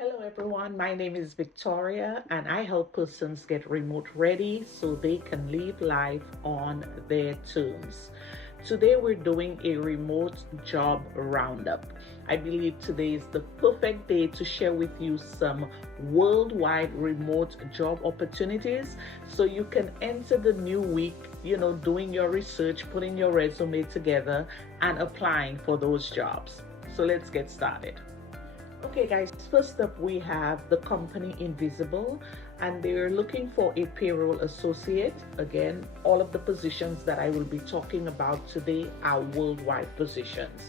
Hello everyone, my name is Victoria and I help persons get remote ready so they can live life on their terms. Today we're doing a remote job roundup. I believe today is the perfect day to share with you some worldwide remote job opportunities so you can enter the new week, doing your research, putting your resume together and applying for those jobs. So let's get started. Okay, guys, first up we have the company Invisible, and they're looking for a payroll associate. Again, all of the positions that I will be talking about today are worldwide positions.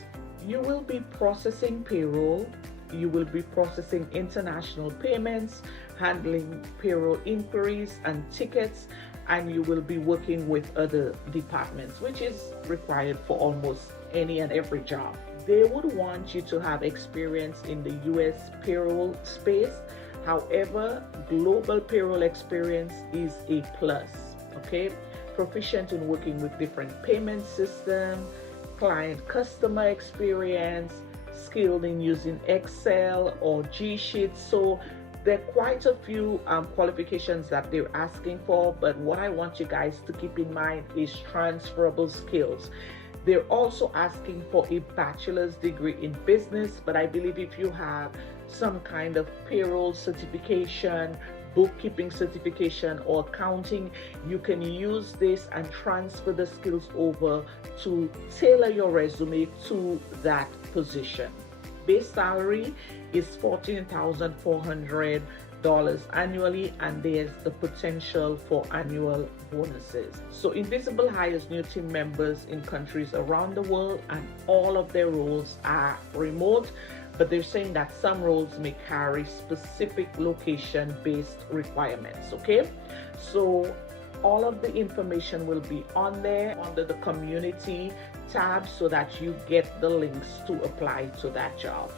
You will be processing payroll, you will be processing international payments, handling payroll inquiries and tickets, and you will be working with other departments, which is required for almost any and every job. They would want you to have experience in the US payroll space. However, global payroll experience is a plus. Okay, proficient in working with different payment systems, client customer experience, skilled in using Excel or G Sheets. So there are quite a few qualifications that they're asking for, but what I want you guys to keep in mind is transferable skills. They're also asking for a bachelor's degree in business, but I believe if you have some kind of payroll certification, bookkeeping certification, or accounting, you can use this and transfer the skills over to tailor your resume to that position. Base salary is $14,400 annually, and there's the potential for annual bonuses. So Invisible hires new team members in countries around the world, and all of their roles are remote, but they're saying that some roles may carry specific location based requirements. Okay, so all of the information will be on there under the community tab so that you get the links to apply to that job.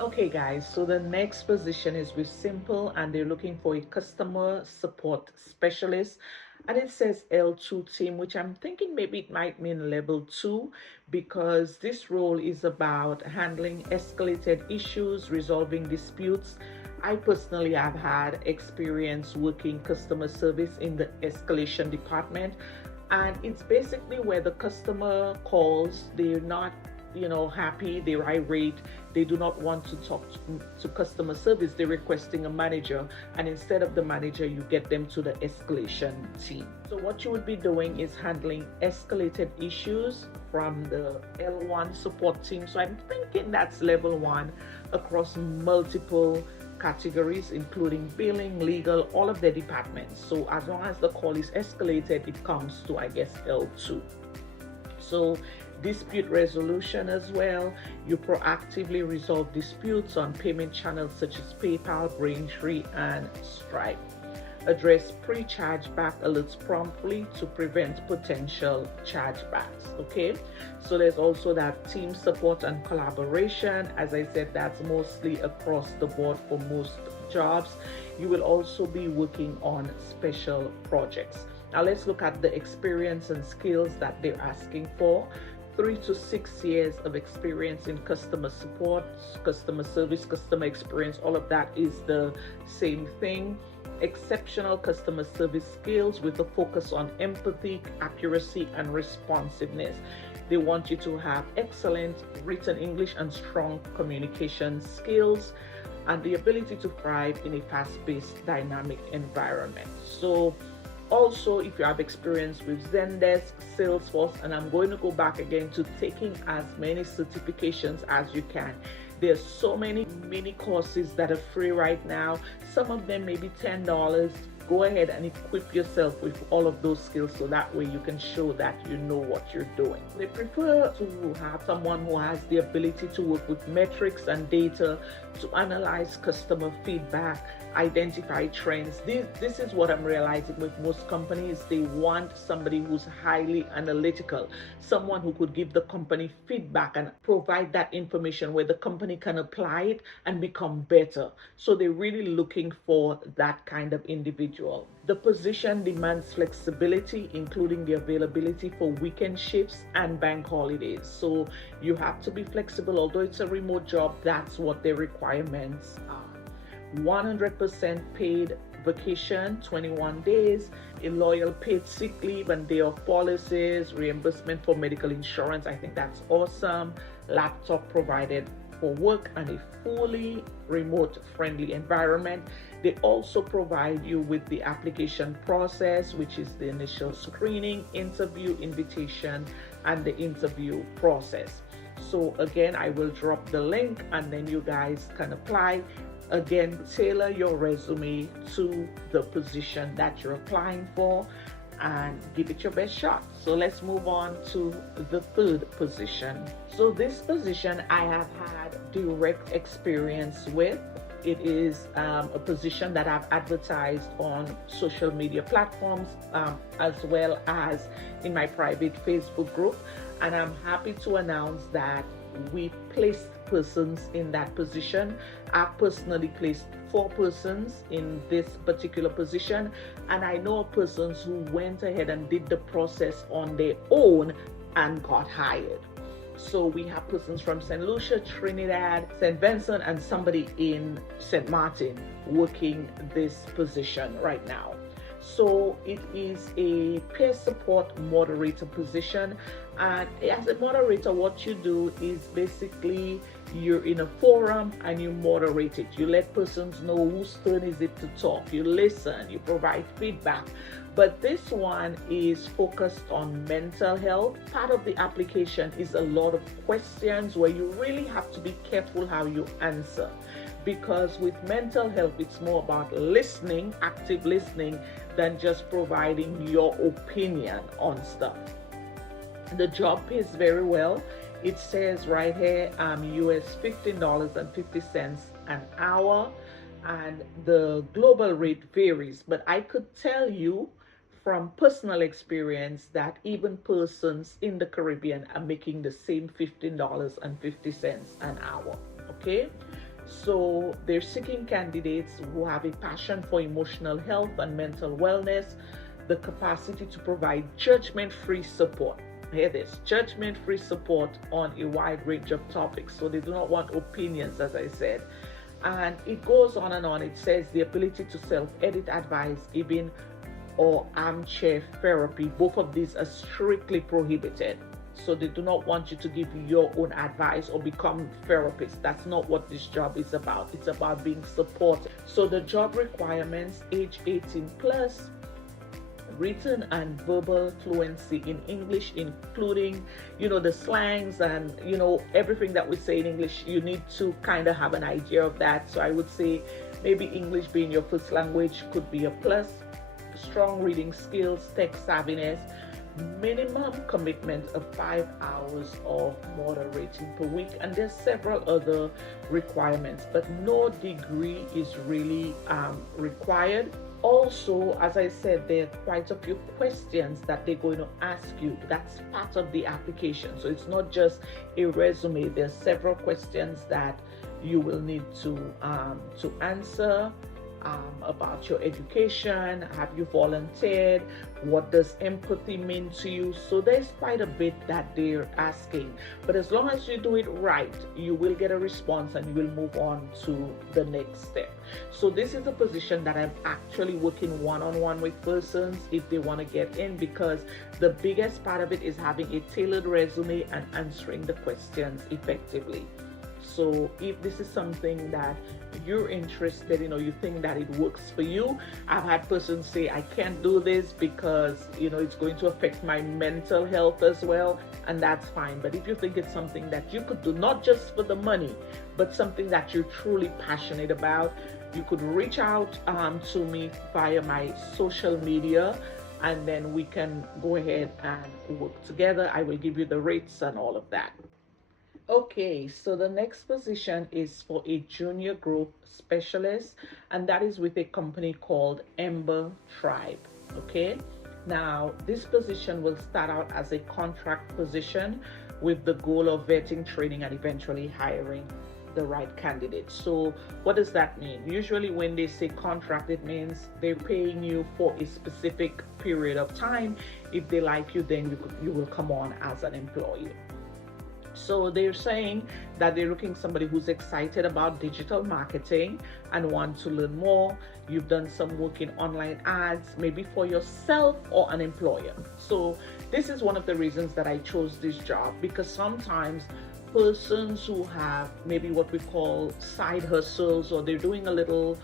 Okay, guys, so the next position is with Simple, and they're looking for a customer support specialist. And it says L2 team, which I'm thinking maybe it might mean level 2, because this role is about handling escalated issues, resolving disputes. I personally have had experience working customer service in the escalation department, and it's basically where the customer calls, they're not happy, they're irate, they do not want to talk to customer service, they're requesting a manager, and instead of the manager you get them to the escalation team. So what you would be doing is handling escalated issues from the L1 support team. So I'm thinking that's level 1 across multiple categories including billing, legal, all of the departments. So as long as the call is escalated, it comes to, I guess, L2. So dispute resolution as well. You proactively resolve disputes on payment channels such as PayPal, Braintree, and Stripe. Address pre-chargeback alerts promptly to prevent potential chargebacks. Okay, so there's also that team support and collaboration. As I said, that's mostly across the board for most jobs. You will also be working on special projects. Now let's look at the experience and skills that they're asking for. 3 to 6 years of experience in customer support, customer service, customer experience, all of that is the same thing. Exceptional customer service skills with a focus on empathy, accuracy, and responsiveness. They want you to have excellent written English and strong communication skills, and the ability to thrive in a fast-paced, dynamic environment. So also, if you have experience with Zendesk, Salesforce, and I'm going to go back again to taking as many certifications as you can. There's so many mini courses that are free right now. Some of them may be $10. Go ahead and equip yourself with all of those skills so that way you can show that you know what you're doing. They prefer to have someone who has the ability to work with metrics and data to analyze customer feedback, identify trends. This is what I'm realizing with most companies. They want somebody who's highly analytical, someone who could give the company feedback and provide that information where the company can apply it and become better. So they're really looking for that kind of individual. The position demands flexibility, including the availability for weekend shifts and bank holidays. So you have to be flexible. Although it's a remote job, that's what their requirements are. 100% paid vacation, 21 days, a loyal paid sick leave and day off policies, reimbursement for medical insurance. I think that's awesome. Laptop provided for work and a fully remote friendly environment. They also provide you with the application process, which is the initial screening, interview invitation, and the interview process. So again, I will drop the link and then you guys can apply. Again, tailor your resume to the position that you're applying for and give it your best shot. So let's move on to the third position. So this position I have had direct experience with. It is a position that I've advertised on social media platforms as well as in my private Facebook group. And I'm happy to announce that we placed persons in that position. I've personally placed 4 persons in this particular position, and I know of persons who went ahead and did the process on their own and got hired. So we have persons from St. Lucia, Trinidad, St. Vincent, and somebody in St. Martin working this position right now. So it is a peer support moderator position. And as a moderator, what you do is basically you're in a forum and you moderate it. You let persons know whose turn is it to talk. You listen, you provide feedback. But this one is focused on mental health. Part of the application is a lot of questions where you really have to be careful how you answer. Because with mental health, it's more about listening, active listening, than just providing your opinion on stuff. The job pays very well. It says right here, US $15.50 an hour, and the global rate varies. But I could tell you from personal experience that even persons in the Caribbean are making the same $15.50 an hour. Okay. So they're seeking candidates who have a passion for emotional health and mental wellness, the capacity to provide judgment-free support. Hear this, judgment-free support on a wide range of topics. So they do not want opinions, as I said. And it goes on and on. It says the ability to self-edit advice given or armchair therapy. Both of these are strictly prohibited. So they do not want you to give your own advice or become therapist. That's not what this job is about. It's about being supported. So the job requirements: age 18 plus, written and verbal fluency in English, including, the slangs and, everything that we say in English. You need to kind of have an idea of that. So I would say maybe English being your first language could be a plus. Strong reading skills, tech savviness, minimum commitment of 5 hours of moderating per week, and there's several other requirements, but no degree is really required. Also, as I said, there are quite a few questions that they're going to ask you. That's part of the application. So it's not just a resume. There's several questions that you will need to answer. About your education, have you volunteered, what does empathy mean to you. So there's quite a bit that they're asking, but as long as you do it right, you will get a response and you will move on to the next step. So this is a position that I'm actually working one-on-one with persons if they want to get in, because the biggest part of it is having a tailored resume and answering the questions effectively. So if this is something that you're interested in, or you think that it works for you, I've had persons say, I can't do this because, it's going to affect my mental health as well. And that's fine. But if you think it's something that you could do, not just for the money, but something that you're truly passionate about, you could reach out to me via my social media, and then we can go ahead and work together. I will give you the rates and all of that. Okay, so the next position is for a junior growth specialist, and that is with a company called Ember Tribe. Okay, now this position will start out as a contract position with the goal of vetting, training, and eventually hiring the right candidate. So what does that mean? Usually when they say contract, it means they're paying you for a specific period of time. If they like you, then you will come on as an employee. So they're saying that they're looking somebody who's excited about digital marketing and want to learn more. You've done some work in online ads, maybe for yourself or an employer. So this is one of the reasons that I chose this job, because sometimes persons who have maybe what we call side hustles, or they're doing a little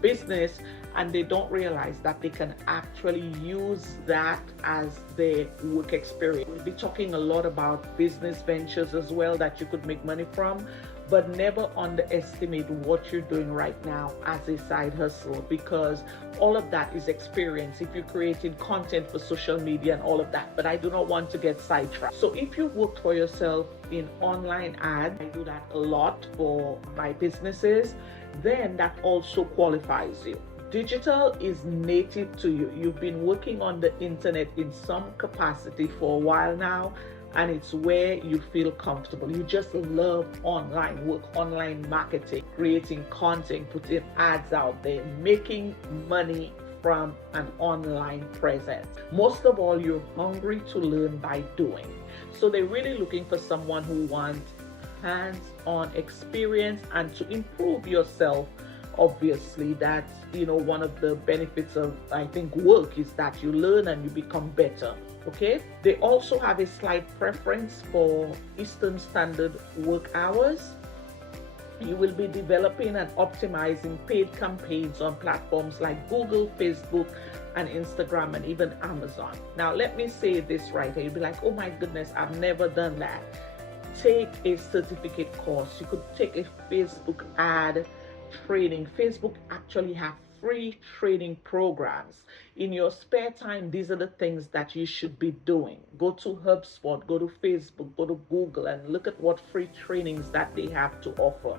business, and they don't realize that they can actually use that as their work experience. We'll be talking a lot about business ventures as well that you could make money from, but never underestimate what you're doing right now as a side hustle, because all of that is experience if you're creating content for social media and all of that. But I do not want to get sidetracked. So if you work for yourself in online ads, I do that a lot for my businesses, then that also qualifies you. Digital is native to you. You've been working on the internet in some capacity for a while now, and it's where you feel comfortable. You just love online work, online marketing, creating content, putting ads out there, making money from an online presence. Most of all, you're hungry to learn by doing. So they're really looking for someone who wants hands-on experience and to improve yourself. Obviously, that's one of the benefits of, I think, work is that you learn and you become better. Okay, they also have a slight preference for Eastern Standard work hours. You will be developing and optimizing paid campaigns on platforms like Google, Facebook, and Instagram, and even Amazon. Now let me say this right here. You'll be like, oh my goodness, I've never done that. Take a certificate course. You could take a Facebook ad training. Facebook actually have free training programs. In your spare time, these are the things that you should be doing. Go to HubSpot, go to Facebook, go to Google, and look at what free trainings that they have to offer.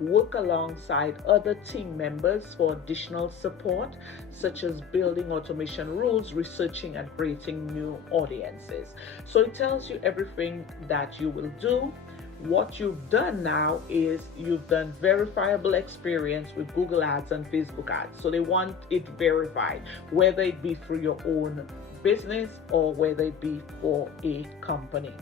Work alongside other team members for additional support, such as building automation rules, researching and creating new audiences. So it tells you everything that you will do. What you've done now is you've done verifiable experience with Google Ads and Facebook Ads. So they want it verified, whether it be through your own business or whether it be for a company.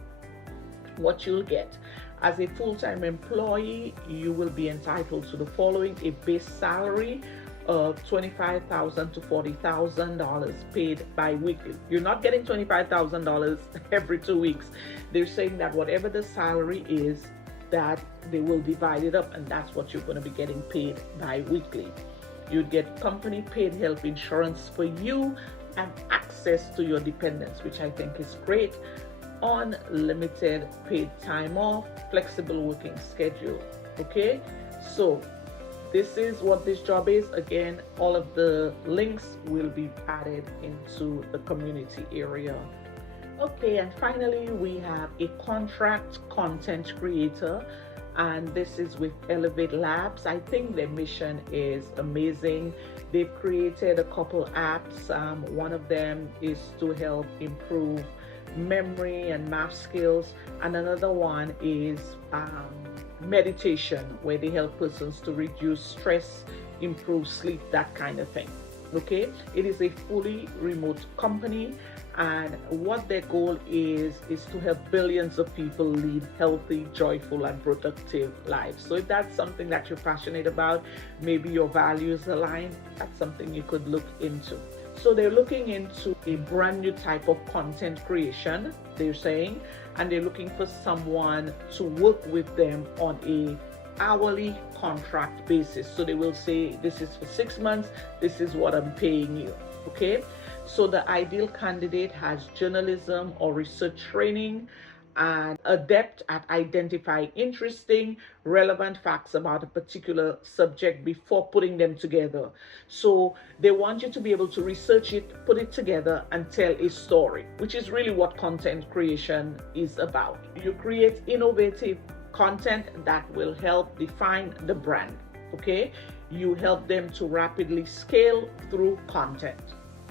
What you'll get: as a full-time employee, you will be entitled to the following: a base salary of $25,000 to $40,000 paid bi-weekly. You're not getting $25,000 every 2 weeks. They're saying that whatever the salary is, that they will divide it up, and that's what you're going to be getting paid bi-weekly. You'd get company paid health insurance for you and access to your dependents, which I think is great. Unlimited paid time off, flexible working schedule. Okay, so this is what this job is. Again, all of the links will be added into the community area. Okay, and finally we have a contract content creator, and this is with Elevate Labs. I think their mission is amazing. They've created a couple apps. One of them is to help improve memory and math skills, and another one is meditation, where they help persons to reduce stress, improve sleep, that kind of thing. Okay, it is a fully remote company, and what their goal is to help billions of people lead healthy, joyful, and productive lives. So if that's something that you're passionate about, maybe your values align, that's something you could look into. So they're looking into a brand new type of content creation, they're saying, and they're looking for someone to work with them on a hourly contract basis. So they will say, this is for 6 months, this is what I'm paying you. Okay, so the ideal candidate has journalism or research training and adept at identifying interesting, relevant facts about a particular subject before putting them together. So they want you to be able to research it, put it together, and tell a story, which is really what content creation is about. You create innovative content that will help define the brand. Okay, you help them to rapidly scale through content.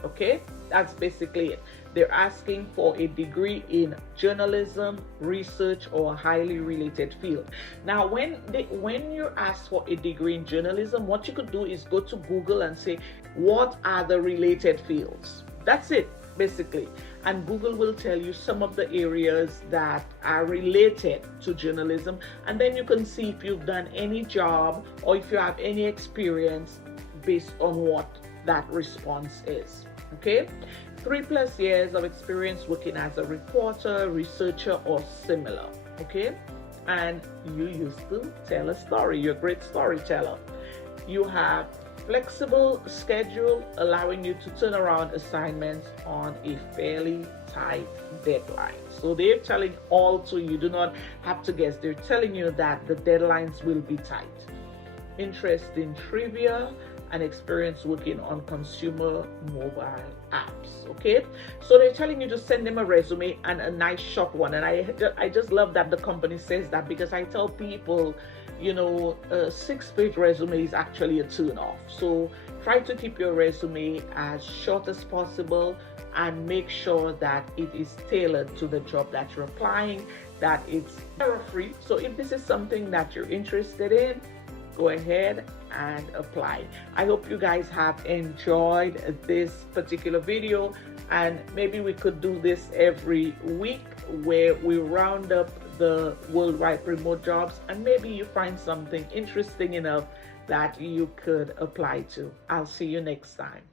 Okay, that's basically it. They're asking for a degree in journalism, research, or a highly related field. Now, when you're asked for a degree in journalism, what you could do is go to Google and say, what are the related fields? That's it. basically. And Google will tell you some of the areas that are related to journalism. And then you can see if you've done any job or if you have any experience based on what that response is. Okay? 3+ years of experience working as a reporter, researcher, or similar. Okay? And you used to tell a story. You're a great storyteller. You have flexible schedule allowing you to turn around assignments on a fairly tight deadline. So they're telling all to you, do not have to guess. They're telling you that the deadlines will be tight. Interest in trivia and experience working on consumer mobile apps. Okay, so they're telling you to send them a resume and a nice short one. And I just love that the company says that, because I tell people, a 6-page resume is actually a turn off. So try to keep your resume as short as possible and make sure that it is tailored to the job that you're applying, that it's error free. So if this is something that you're interested in, go ahead and apply. I hope you guys have enjoyed this particular video, and maybe we could do this every week where we round up the worldwide remote jobs, and maybe you find something interesting enough that you could apply to. I'll see you next time.